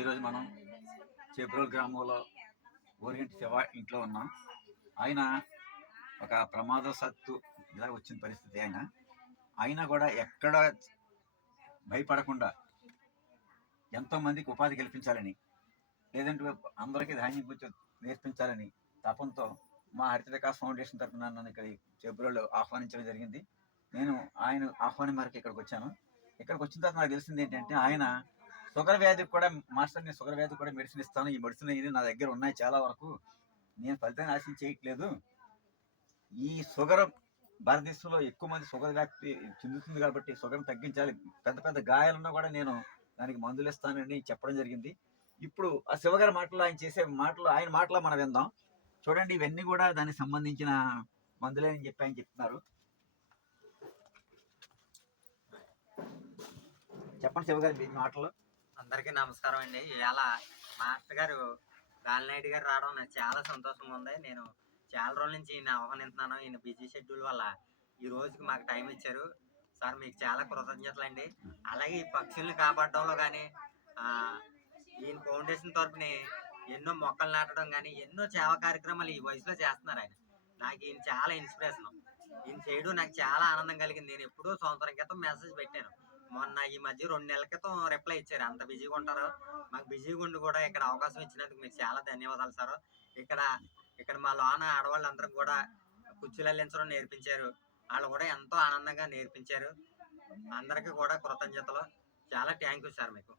ఈరోజు మనం చేబ్రోలు గ్రామంలో ఓరియంట్ శివ ఇంట్లో ఉన్నాం. ఆయన ఒక ప్రమాదవశాత్తు ఇలా వచ్చిన పరిస్థితి. అయినా కూడా ఎక్కడ భయపడకుండా ఎంతో మందికి ఉపాధి కల్పించాలని, లేదంటే అందరికీ ధాన్యం కొంచెం నేర్పించాలని తపంతో మా హరిత వికాస్ ఫౌండేషన్ తరఫున నన్ను ఇక్కడ చేబ్రోలు ఆహ్వానించడం జరిగింది. నేను ఆయన ఆహ్వానం మేరకు ఇక్కడికి వచ్చాను. ఇక్కడికి వచ్చిన తర్వాత నాకు తెలిసింది ఏంటంటే, ఆయన షుగర్ వ్యాధికి కూడా మాస్టర్, నేను షుగర్ వ్యాధికి కూడా మెడిసిన్ ఇస్తాను, ఈ మెడిసిన్ ఇది నా దగ్గర ఉన్నాయి చాలా వరకు, నేను ఫలితాన్ని ఆశించి చేయట్లేదు. ఈ షుగర్ భారతదేశంలో ఎక్కువ మంది షుగర్ వ్యాధి చెందుతుంది కాబట్టి షుగర్ని తగ్గించాలి, పెద్ద పెద్ద గాయాలున్నా కూడా నేను దానికి మందులు ఇస్తానని చెప్పడం జరిగింది. ఇప్పుడు ఆ శివగారి మాటలు, ఆయన మాటలో మనం విందాం. చూడండి, ఇవన్నీ కూడా దానికి సంబంధించిన మందులే అని చెప్పి ఆయన చెప్తున్నారు. చెప్పండి శివగారి మీ మాటలు. అందరికీ నమస్కారం అండి. ఇవాళ మాస్టర్ గారు గాలినాయుడు గారు రావడం నాకు చాలా సంతోషంగా ఉంది. నేను చాలా రోజుల నుంచి ఈయన ఆహ్వానిస్తున్నాను. ఈయన బిజీ షెడ్యూల్ వల్ల ఈ రోజుకి మాకు టైం ఇచ్చారు. సార్ మీకు చాలా కృతజ్ఞతలు అండి. అలాగే ఈ పక్షుల్ని కాపాడడంలో కానీ, ఈయన ఫౌండేషన్ తరపుని ఎన్నో మొక్కలు నాటడం కానీ, ఎన్నో సేవా కార్యక్రమాలు ఈ వయసులో చేస్తున్నారు ఆయన. నాకు ఈయన చాలా ఇన్స్పిరేషన్. ఈయన చేయడం నాకు చాలా ఆనందం కలిగింది. నేను ఎప్పుడో సంవత్సరం క్రితం మెసేజ్ పెట్టాను, మొన్న ఈ మధ్య 2 నెలల క్రితం రిప్లై ఇచ్చారు. అంత బిజీగా ఉంటారు. మాకు బిజీగా ఉండి కూడా ఇక్కడ అవకాశం ఇచ్చినందుకు మీకు చాలా ధన్యవాదాలు సార్. ఇక్కడ ఇక్కడ మా లోన ఆడవాళ్ళందరూ కూడా కుర్చీలు అల్లించడం నేర్పించారు. వాళ్ళు కూడా ఎంతో ఆనందంగా నేర్పించారు. అందరికీ కూడా కృతజ్ఞతలు. చాలా థ్యాంక్ యూ సార్ మీకు.